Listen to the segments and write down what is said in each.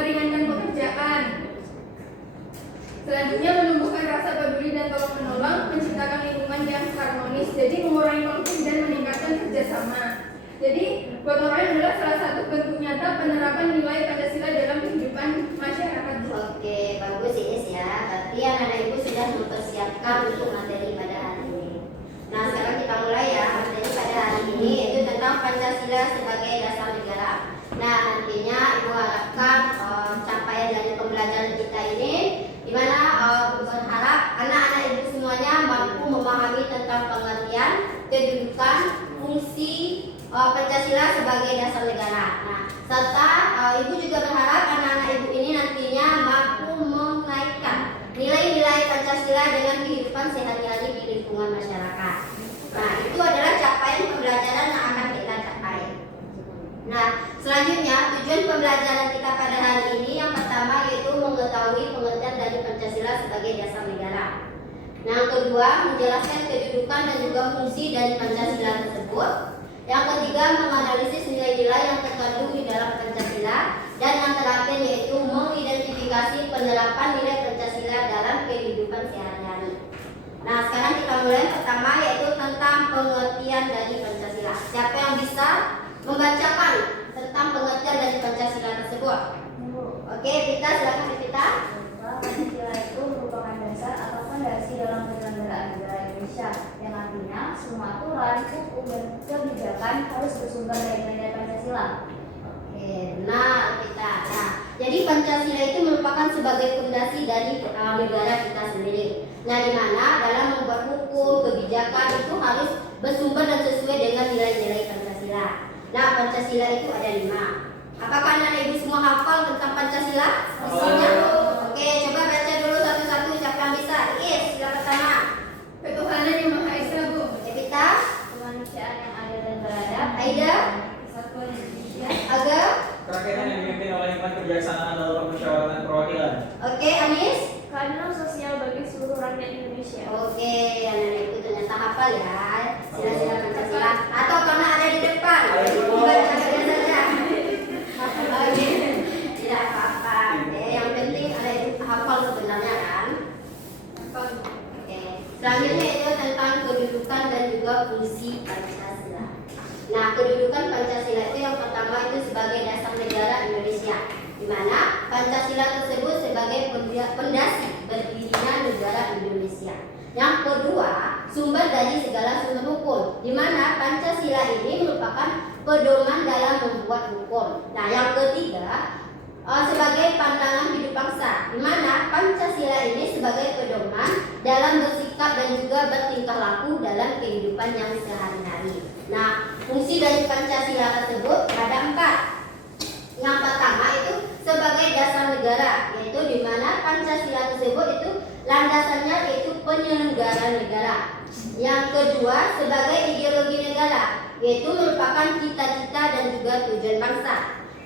meringankan pekerjaan. Selanjutnya menumbuhkan rasa peduli dan tolong menolong, menciptakan lingkungan yang harmonis, jadi mengurangi konflik dan meningkatkan kerjasama. Jadi gotong royong adalah salah satu bentuk nyata penerapan nilai Pancasila dalam kehidupan masyarakat. Oke, bagus Is ya. Berarti anak-anak ibu sudah mempersiapkan untuk materi pada hari ini. Nah, sekarang kita mulai ya. Materi pada hari ini yaitu tentang Pancasila sebagai dasar negara. Nah, nantinya ibu harapkan capaian dari pembelajaran kita ini di mana berharap anak-anak ibu semuanya mampu memahami tentang pengertian, kedudukan, fungsi Pancasila sebagai dasar negara. Nah, serta ibu juga berharap anak-anak ibu ini nantinya mampu mengaitkan nilai-nilai Pancasila dengan kehidupan sehari-hari di lingkungan masyarakat. Nah, itu adalah capaian pembelajaran yang akan kita capai. Nah, selanjutnya tujuan pembelajaran kita pada hari ini yang pertama yaitu mengetahui pengertian dari Pancasila sebagai dasar negara. Nah, yang kedua menjelaskan kedudukan dan juga fungsi dari Pancasila tersebut. Yang ketiga menganalisis nilai-nilai yang terkandung di dalam Pancasila. Dan yang terakhir yaitu mengidentifikasi penerapan nilai Pancasila dalam kehidupan sehari-hari. Nah, sekarang kita mulai pertama yaitu tentang pengertian dari Pancasila. Siapa yang bisa membacakan tentang pengertian dari Pancasila tersebut? Oke, kita silakan kita. Pancasila itu merupakan dasar atau fondasi dalam penyelenggaraan negara Indonesia, yang artinya semua aturan, hukum, dan kebijakan harus bersumber dari nilai Pancasila. Oke, benar kita. Nah, jadi Pancasila itu merupakan sebagai fondasi dari negara kita sendiri. Nah, di mana dalam membuat hukum, kebijakan itu harus bersumber dan sesuai dengan nilai-nilai Pancasila. Nah, Pancasila itu ada 5. Apakah anak ibu semua hafal tentang Pancasila? Isinya? Oke, coba baca dulu satu-satu. Siapa yang bisa? Is, yang pertama. Ketuhanan yang Maha Esa, Bu. Evita, Kemanusiaan yang adil dan beradab. Aida, Kesatuan Indonesia. Aga. Kerakyatan yang dipimpin oleh hikmat kebijaksanaan dalam permusyawaratan perwakilan. Oke, Anis. Keadilan sosial bagi seluruh rakyat Indonesia. Oke, anak ibu ternyata hafal ya. Sila-sila Pancasila. Atau karena ada di depan. Baca saja. Oke, tidak apa-apa. Yang penting anak ibu hafal sebenarnya kan. Oke. Selanjutnya itu tentang kedudukan dan juga fungsi Pancasila. Nah, kedudukan Pancasila itu yang pertama itu sebagai dasar negara Indonesia, di mana Pancasila tersebut sebagai pondasi berdirinya negara Indonesia. Yang kedua, sumber dari segala sumber hukum, di mana Pancasila ini merupakan pedoman dalam membuat hukum. Nah, yang ketiga, sebagai pandangan hidup bangsa, di mana Pancasila ini sebagai pedoman dalam bersikap dan juga bertingkah laku dalam kehidupan yang sehari-hari. Nah, fungsi dari Pancasila tersebut ada 4. Yang pertama itu sebagai dasar negara, yaitu di mana Pancasila tersebut itu landasannya yaitu penyelenggara negara. Yang kedua sebagai ideologi negara, yaitu merupakan cita-cita dan juga tujuan bangsa.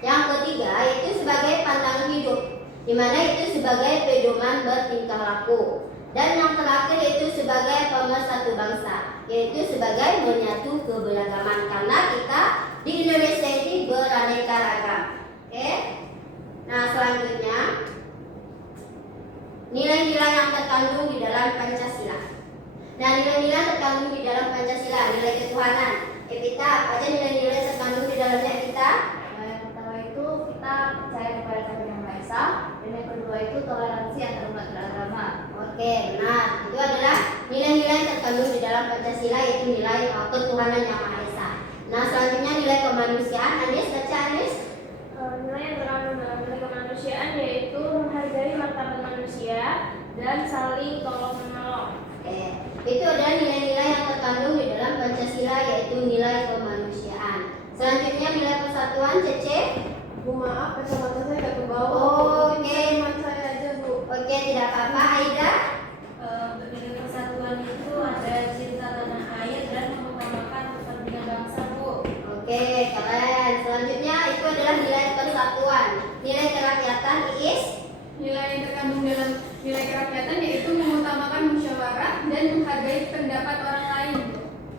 Yang ketiga yaitu sebagai pandangan hidup, di mana itu sebagai pedoman bertingkah laku. Dan yang terakhir yaitu sebagai pemersatu bangsa, yaitu sebagai menyatu keberagaman, karena kita di Indonesia ini beraneka ragam. Oke. Nah, selanjutnya nilai-nilai yang terkandung di dalam Pancasila. Nah, nilai-nilai terkandung di dalam Pancasila, nilai ketuhanan. Evita, apa aja nilai-nilai terkandung di dalamnya Evita? Yang pertama itu kita percaya kepada Tuhan Yang Maha Esa, dan yang kedua itu toleransi antar umat beragama. Oke, benar. Itu adalah nilai-nilai terkandung di dalam Pancasila, yaitu nilai ketuhanan yang Maha Esa. Nah, selanjutnya nilai kemanusiaan. Anis, baca Anis. Nilai yang terkandung dalam nilai kemanusiaan yaitu menghargai martabat manusia dan saling tolong menolong. Oke, itu adalah nilai-nilai yang terkandung di dalam Pancasila, yaitu nilai kemanusiaan. Selanjutnya nilai persatuan, Cece. Bu, maaf, kacamata saya nggak ke bawah. Oke. Teman saya aja, Bu. Oke, tidak apa-apa. Aida. Untuk nilai persatuan itu ada cinta tanah air dan mengutamakan kepentingan bangsa, Bu. Oke, keren. Selanjutnya itu adalah nilai persatuan. Nilai kerakyatan, Iis. Nilai yang terkandung dalam nilai kerakyatan yaitu mengutamakan musyawarah dan menghargai pendapat orang lain.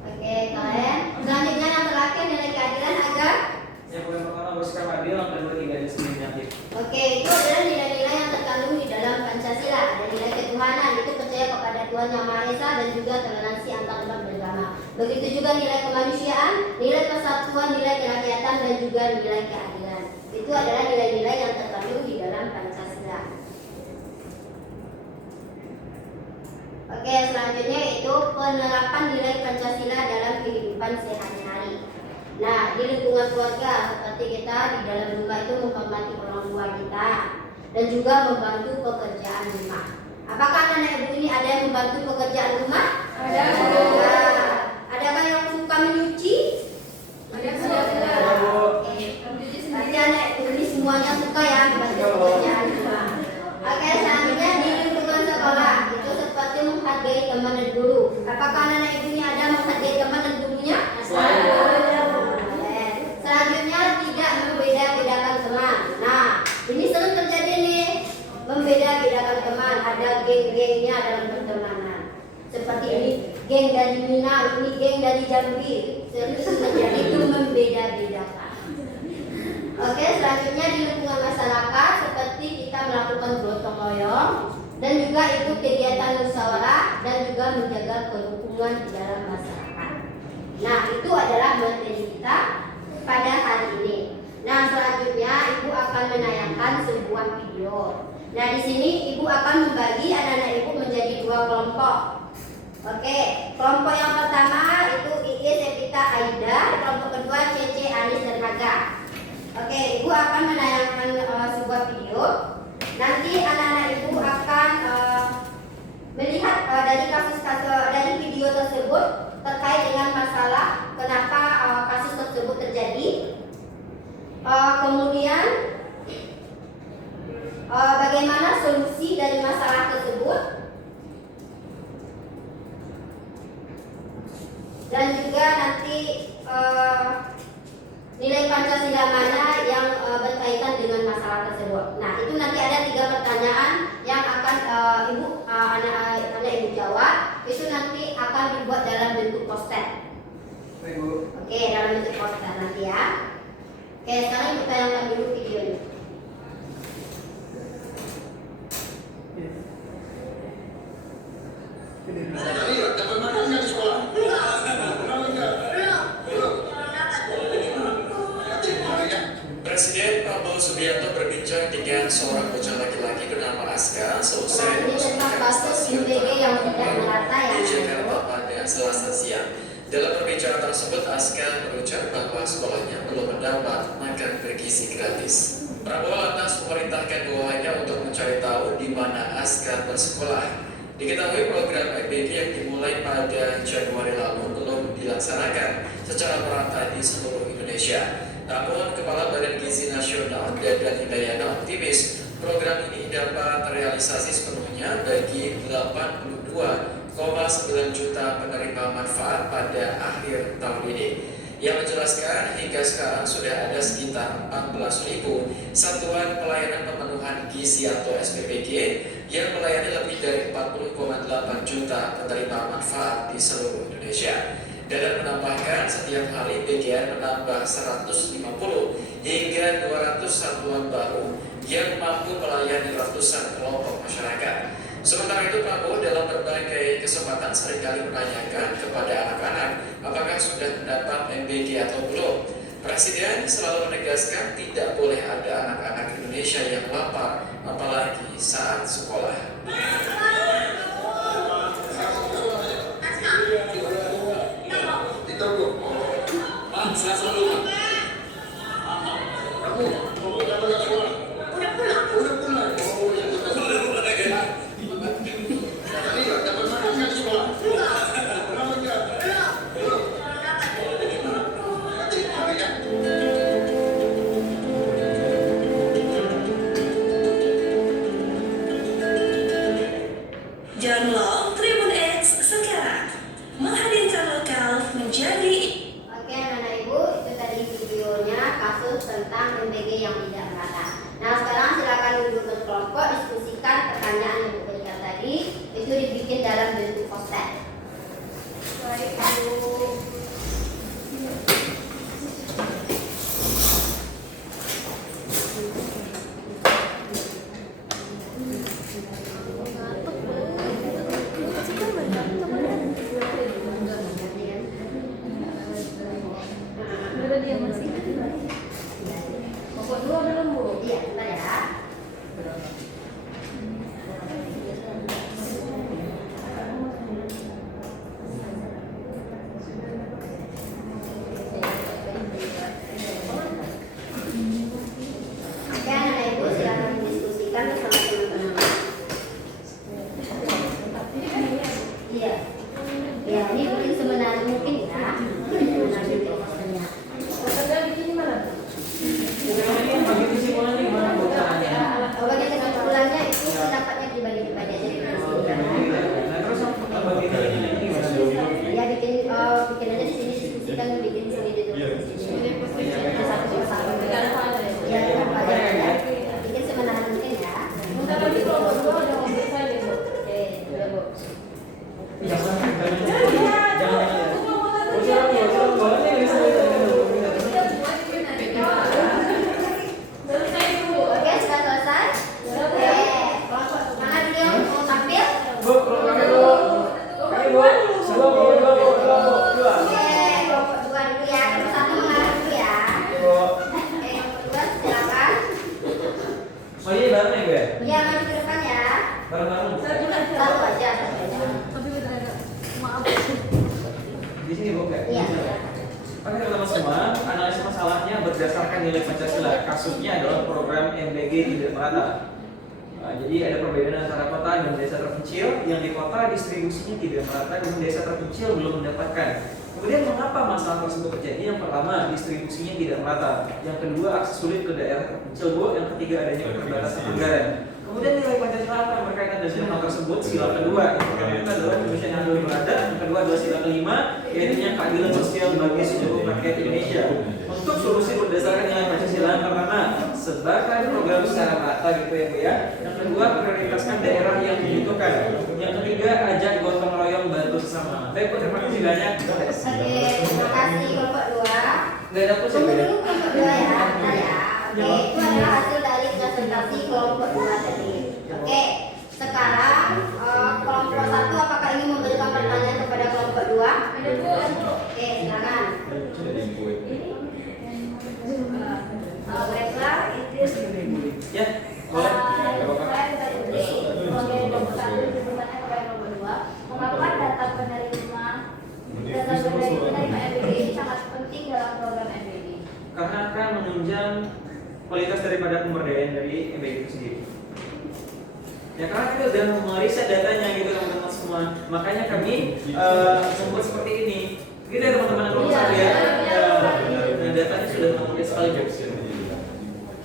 Oke, keren. Selanjutnya yang terakhir nilai keadilan, agar Yang pertama bersikap adil, yang kedua tidak diskriminatif. Oke, itu adalah nilai-nilai yang terkandung di dalam Pancasila. Ada nilai ketuhanan, itu percaya kepada Tuhan Yang Maha Esa dan juga toleransi antar umat beragama. Begitu juga nilai kemanusiaan, nilai persatuan, nilai kerakyatan dan juga nilai keadilan. Itu adalah nilai-nilai yang terkandung di dalam Pancasila. Oke, selanjutnya itu penerapan nilai Pancasila dalam kehidupan sehari-hari. Nah, di lingkungan keluarga seperti kita di dalam rumah itu menghormati orang tua kita dan juga membantu pekerjaan rumah. Apakah anak ibu ini ada yang membantu pekerjaan rumah? Ada. Nah, adakah yang suka menyuci? Ada. Oke. Berarti anak ibu ini semuanya suka ya membantu pekerjaan rumah. Oke, selanjutnya di lingkungan sekolah itu seperti menghargai teman dan guru. Apakah anak ibu ini ada menghargai teman dan gurunya? Selanjutnya tidak membeda-bedakan teman. Nah, ini sering terjadi nih, membeda-bedakan teman. Ada geng-gengnya dalam pertemanan. Seperti ini, geng dari Minang, ini geng dari Jambi. Sering terjadi itu membeda-bedakan. Oke, selanjutnya di lingkungan masyarakat seperti kita melakukan gotong royong dan juga ikut kegiatan musyawarah dan juga menjaga kerukunan di dalam masyarakat. Nah, itu adalah materi kita pada hari ini. Nah, selanjutnya ibu akan menayangkan sebuah video. Nah, di sini ibu akan membagi anak-anak ibu menjadi dua kelompok. Oke, kelompok yang pertama itu Iis, Evita, Aida. Kelompok kedua Cece, Anis, dan Haga. Oke, ibu akan menayangkan sebuah video. Nanti anak-anak ibu akan melihat dari video tersebut terkait dengan masalah kenapa kasus tersebut terjadi. Kemudian bagaimana solusi dari masalah tersebut, dan juga nanti nilai Pancasila mana yang berkaitan dengan masalah tersebut. Nah, itu nanti ada 3 pertanyaan yang akan anak ibu jawab. Itu nanti akan dibuat dalam bentuk poster. Oke, dalam bentuk poster nanti ya. Oke, sekarang ibu tayangkan dulu videonya. Presiden Prabowo Subianto berbincang dengan seorang bocah laki-laki bernama Aska seusai meresmikan stasiun di Jakarta pada Selasa siang. Dalam perbincangan tersebut, Aska berujar bahwa sekolahnya belum mendapat makan bergizi gratis. Prabowo lantas memerintahkan bawahannya untuk mencari tahu di mana Aska bersekolah. Diketahui program MBG yang dimulai pada Januari lalu belum dilaksanakan secara merata di seluruh Indonesia. Namun, Kepala Badan Gizi Nasional Dadan Hidayana optimis program ini dapat terrealisasi sepenuhnya bagi 82,9 juta penerima manfaat pada akhir tahun ini. Yang menjelaskan hingga sekarang sudah ada sekitar 14.000 satuan pelayanan pemenuhan gizi atau SPPG yang melayani lebih dari 40,8 juta penerima manfaat di seluruh Indonesia. Dadan menambahkan setiap hari BGN menambah 150 hingga 200 satuan baru yang mampu melayani ratusan kelompok masyarakat. Sementara itu, Prabowo dalam berbagai kesempatan seringkali menanyakan kepada anak-anak apakah sudah mendapat MBG atau belum. Presiden selalu menegaskan tidak boleh ada anak-anak Indonesia yang lapar, apalagi saat sekolah. Download Tribun X sekarang, menghadirkan lokal menjadi. Oke, anak ibu, itu Ya, maju ke depan ya. Bareng-bareng. Satu aja. Tapi benar maaf. Di sini Bu. Iya. Oke teman-teman semua, analisis masalahnya berdasarkan nilai Pancasila. Kasusnya adalah program MBG tidak merata. Jadi ada perbedaan antara kota dan desa terpencil. Yang di kota distribusinya tidak merata, dan desa terpencil belum mendapatkan. Kemudian mengapa masalah tersebut terjadi? Yang pertama, distribusinya tidak merata. Yang kedua, akses sulit ke daerah terpencil, Bu. Yang ketiga, adanya keterbatasan anggaran. Kemudian nilai Pancasila apa yang berkaitan dengan hal tersebut? Sila kedua, yang pertama adalah Indonesia yang adil beradab. Yang kedua adalah sila kelima, yaitu keadilan sosial bagi seluruh rakyat Indonesia. Untuk solusi berdasarkan nilai Pancasila, yang pertama, sebarkan program secara merata gitu ya Bu ya. Yang kedua, prioritaskan daerah yang dibutuhkan. Yang ketiga, ajak gotong royong bantu sesama. Baik Bu, terima kasih banyak. Oke, terima kasih kelompok 2. Nggak ada kursi Bu Tunggu ya? dulu kelompok 2 ya, bentar ya. Oke, itu adalah hasil dari presentasi kelompok 2 tadi. Oke, sekarang kelompok 1 apakah ingin memberikan pertanyaan kepada kelompok 2? Ada Bu, Oke, silakan. Baiklah, itu Ya, boleh. Mengapa data penerima MBG ini sangat penting dalam program MBG? Karena akan menunjang kualitas daripada pemberdayaan dari MBG itu sendiri. Ya karena kita udah meriset datanya gitu teman-teman semua. Makanya kami membuat seperti ini. Gitu ya teman-teman kalau Iya, ya. iya. Nah, datanya sudah menulis sekali Bu.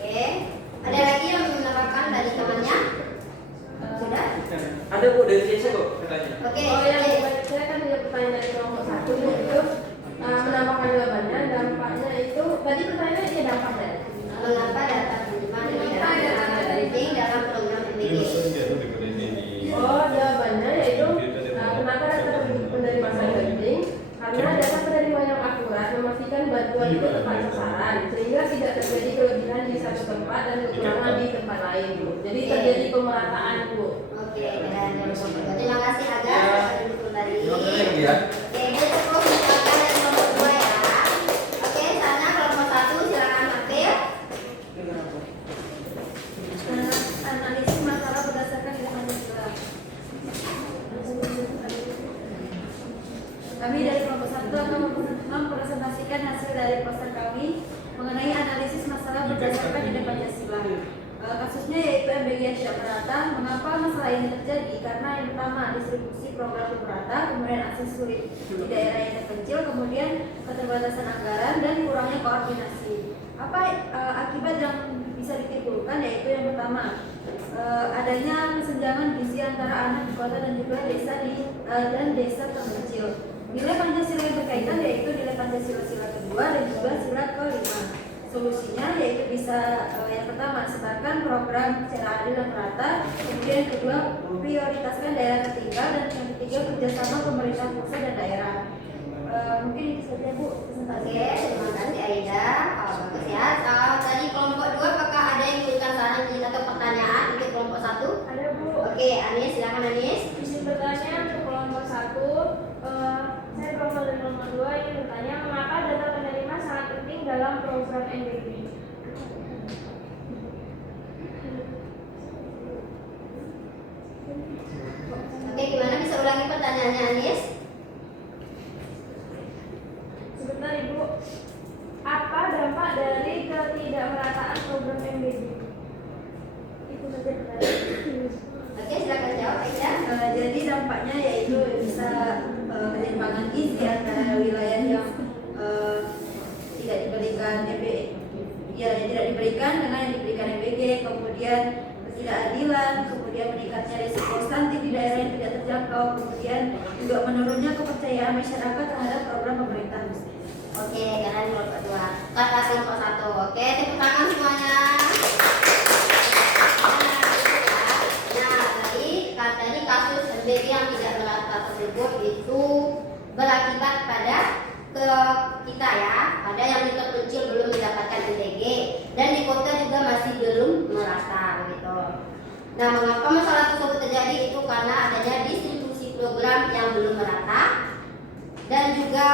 Oke. Ada lagi yang menerapkan dari temannya? Sudah? Ada Bu dari CC kok katanya. Oke. Oh ya, saya kan punya pertanyaan dari kelompok 1 itu menambahkan jawabannya. Dampaknya itu tadi pertanyaannya ya dampaknya. Mengapa data penerima penting dalam program MBG? Oh, jawabannya yaitu kenapa data penerima sangat penting? Karena data penerima yang akurat memastikan bantuan itu tepat sasaran, sehingga tidak terjadi kelebihan di satu tempat dan kekurangan di tempat lain, Bu. Jadi terjadi pemerataan, Bu. Oke, dan terima kasih Aga atas dulu tadi. Ya. Oke, Bu cukup silakan dari kelompok 2 ya. Oke, sana kelompok 1 silakan tampil. Analisis masalah berdasarkan nilai Pancasila. Kami dari kelompok 1 akan mempresentasikan hasil dari poster kami mengenai analisis masalah berdasarkan nilai Pancasila. Kasusnya yaitu MBG yang tidak merata. Mengapa masalah ini terjadi? Karena yang pertama, distribusi program belum merata, kemudian akses sulit di daerah yang terpencil, kemudian keterbatasan anggaran dan kurangnya koordinasi. Apa akibat yang bisa ditimbulkan? Yaitu yang pertama, adanya kesenjangan gizi antara anak di kota dan juga desa dan desa terpencil. Nilai Pancasila yang berkaitan yaitu nilai Pancasila sila kedua dan juga sila kelima. Solusinya yaitu bisa yang pertama, sebarkan program secara adil dan merata. Kemudian yang kedua, prioritaskan daerah tertinggal, dan yang ketiga, kerjasama pemerintah pusat dan daerah. Mungkin itu saja Bu presentasi. Oke, terima kasih Aida. Bagus ya. Tadi kelompok 2 apakah ada yang memberikan saran atau pertanyaan untuk kelompok 1? Ada, Bu. Oke, Anis, silakan Anis. Izin bertanya untuk kelompok 1, saya kelompok dari kelompok 2 ingin bertanya mengapa data penerima sangat penting dalam program MBG. Oke, gimana bisa ulangi pertanyaannya Anis? Sebentar Ibu, apa dampak dari ketidakmerataan program MBG? Itu saja pertanyaan. Oke, silakan jawab Aida. Jadi dampaknya yaitu bisa ketimpangan gizi antara wilayah yang tidak diberikan yang tidak diberikan dengan yang diberikan MBG, kemudian ketidakadilan, kemudian meningkatnya risiko stunting di daerah yang tidak terjangkau, kemudian juga menurunnya kepercayaan masyarakat terhadap program pemerintah. Oke, kalian kelompok 2. Kata kelompok 1. Oke, tepuk tangan semuanya. Nah, tadi kasus MBG yang tidak merata tersebut itu berakibat pada kita ya, pada yang di terpencil belum mendapatkan MBG dan di kota juga masih belum merata gitu. Nah, mengapa masalah tersebut terjadi? Itu karena adanya distribusi program yang belum merata dan juga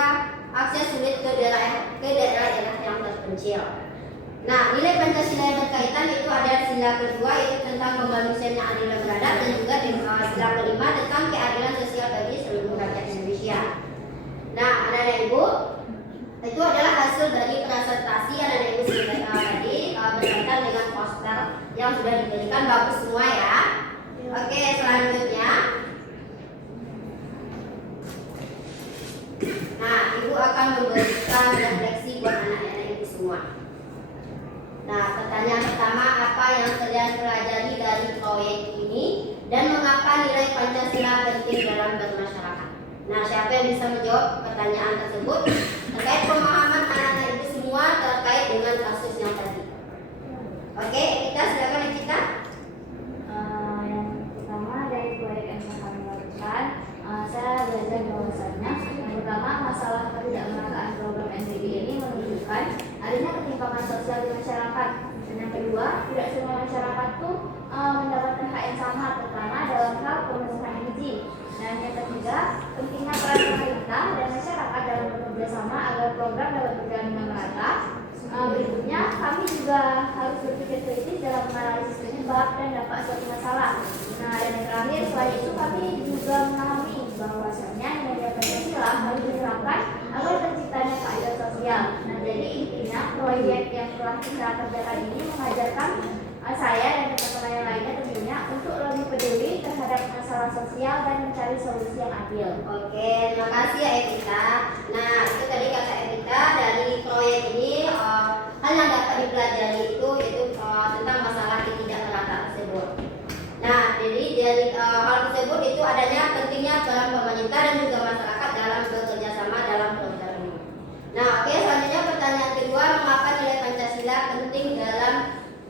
akses sulit ke daerah yang terpencil. Nah, nilai Pancasila yang berkaitan itu ada sila kedua yaitu tentang kemanusiaan yang adil dan beradab, dan juga sila kelima tentang keadilan sosial bagi seluruh rakyat Indonesia. Nah, anak-anak ibu, itu adalah hasil dari presentasi anak-anak ibu tadi berkaitan dengan poster yang sudah diberikan, bagus semua ya. Oke, selanjutnya. Nah, ibu akan memberikan refleksi buat anak-anak ibu semua. Nah, pertanyaan pertama, apa yang kalian pelajari dari proyek ini dan mengapa nilai Pancasila penting dalam bermasyarakat? Nah, siapa yang bisa menjawab pertanyaan tersebut terkait pemahaman anak-anak ibu semua terkait dengan kasus yang tadi? Oke, kita silakan kita. Yang pertama dari proyek yang kami lakukan, saya belajar bahwasannya yang pertama masalah ketidakmerataan program MBG ini menunjukkan adanya ketimpangan sosial di masyarakat, dan yang kedua tidak semua masyarakat tuh mendapatkan hak yang sama, terutama dalam hal pemenuhan gizi. Dan yang ketiga, pentingnya peran pemerintah dan masyarakat dalam bekerja sama agar program dapat berjalan dengan merata. Berikutnya, kami juga harus berpikir kritis dalam menganalisis penyebab dan dampak suatu masalah. Nah, dan yang terakhir, selain itu kami juga memahami bahwasannya nilai Pancasila harus diterapkan agar terciptanya keadilan sosial. Nah, jadi intinya proyek yang telah kita kerjakan ini mengajarkan saya dan teman-teman yang lainnya tentunya untuk lebih peduli terhadap masalah sosial dan mencari solusi yang adil. Oke, terima kasih ya Evita. Nah, itu tadi kata Evita dari proyek ini hal yang dapat dipelajari itu yaitu tentang masalah ketidakmerataan tersebut. Nah, jadi dari hal tersebut itu adanya pentingnya peran pemerintah dan juga masyarakat dalam bekerja sama dalam program ini. Nah, oke, selanjutnya pertanyaan kedua, mengapa nilai Pancasila penting dalam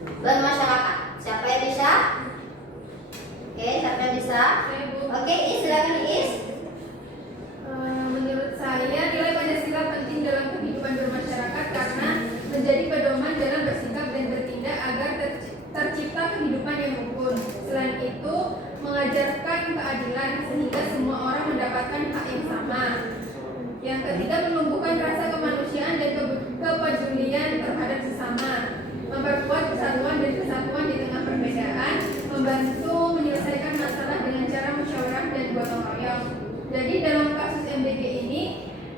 bermasyarakat? Siapa yang bisa? Oke, siapa yang bisa? Oke, Is, silakan Is. Menurut saya nilai Pancasila penting dalam kehidupan bermasyarakat karena menjadi pedoman dalam bersikap dan bertindak agar tercipta kehidupan yang rukun. Selain itu, mengajarkan keadilan sehingga semua orang mendapatkan hak yang sama. Yang ketiga, menumbuhkan rasa kemanusiaan dan kepedulian terhadap sesama, memperkuat persatuan dan kesatuan di tengah perbedaan, membantu menyelesaikan masalah dengan cara musyawarah dan gotong royong. Jadi dalam kasus MBG ini,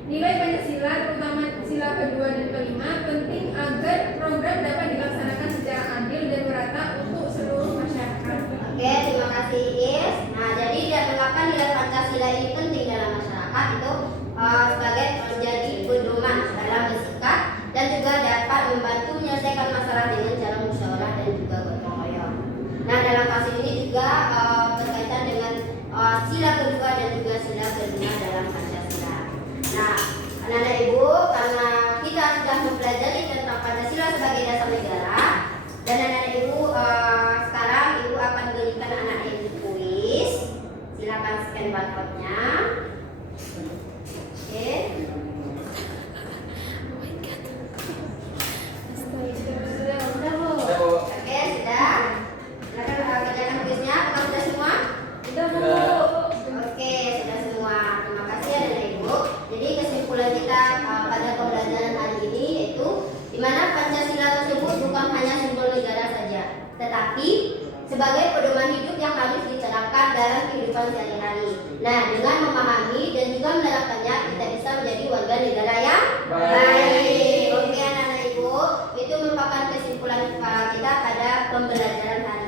nilai Pancasila terutama sila kedua dan kelima penting agar program dapat dilaksanakan secara adil dan merata untuk seluruh masyarakat. Oke, terima kasih Is. Nah, jadi mengapa nilai Pancasila ini penting dalam masyarakat itu sebagai menjadi pedoman dalam bersikap dan juga dapat membantu menyelesaikan masalah dengan cara musyawarah dan juga gotong royong. Nah, dalam kasus ini juga berkaitan dengan sila kedua dan juga sila kelima dalam Pancasila. Nah, anak-anak ibu, karena kita sudah mempelajari tentang Pancasila sebagai dasar negara, dan anak-anak ibu sekarang ibu akan berikan anak ibu kuis. Silakan scan barcode-nya. Oke. Oke, sudah. Silakan kerjakan kuisnya. Apakah sudah semua? Oke, sudah semua. Terima kasih ya anak ibu. Jadi kesimpulan kita pada pembelajaran hari ini yaitu di mana Pancasila tersebut bukan hanya simbol negara saja, tetapi sebagai pedoman hidup yang harus diterapkan dalam kehidupan sehari-hari. Nah, dengan memahami dan juga menerapkannya, kita bisa menjadi warga negara yang baik. Oke, anak-anak ibu, itu merupakan kesimpulan kita pada pembelajaran hari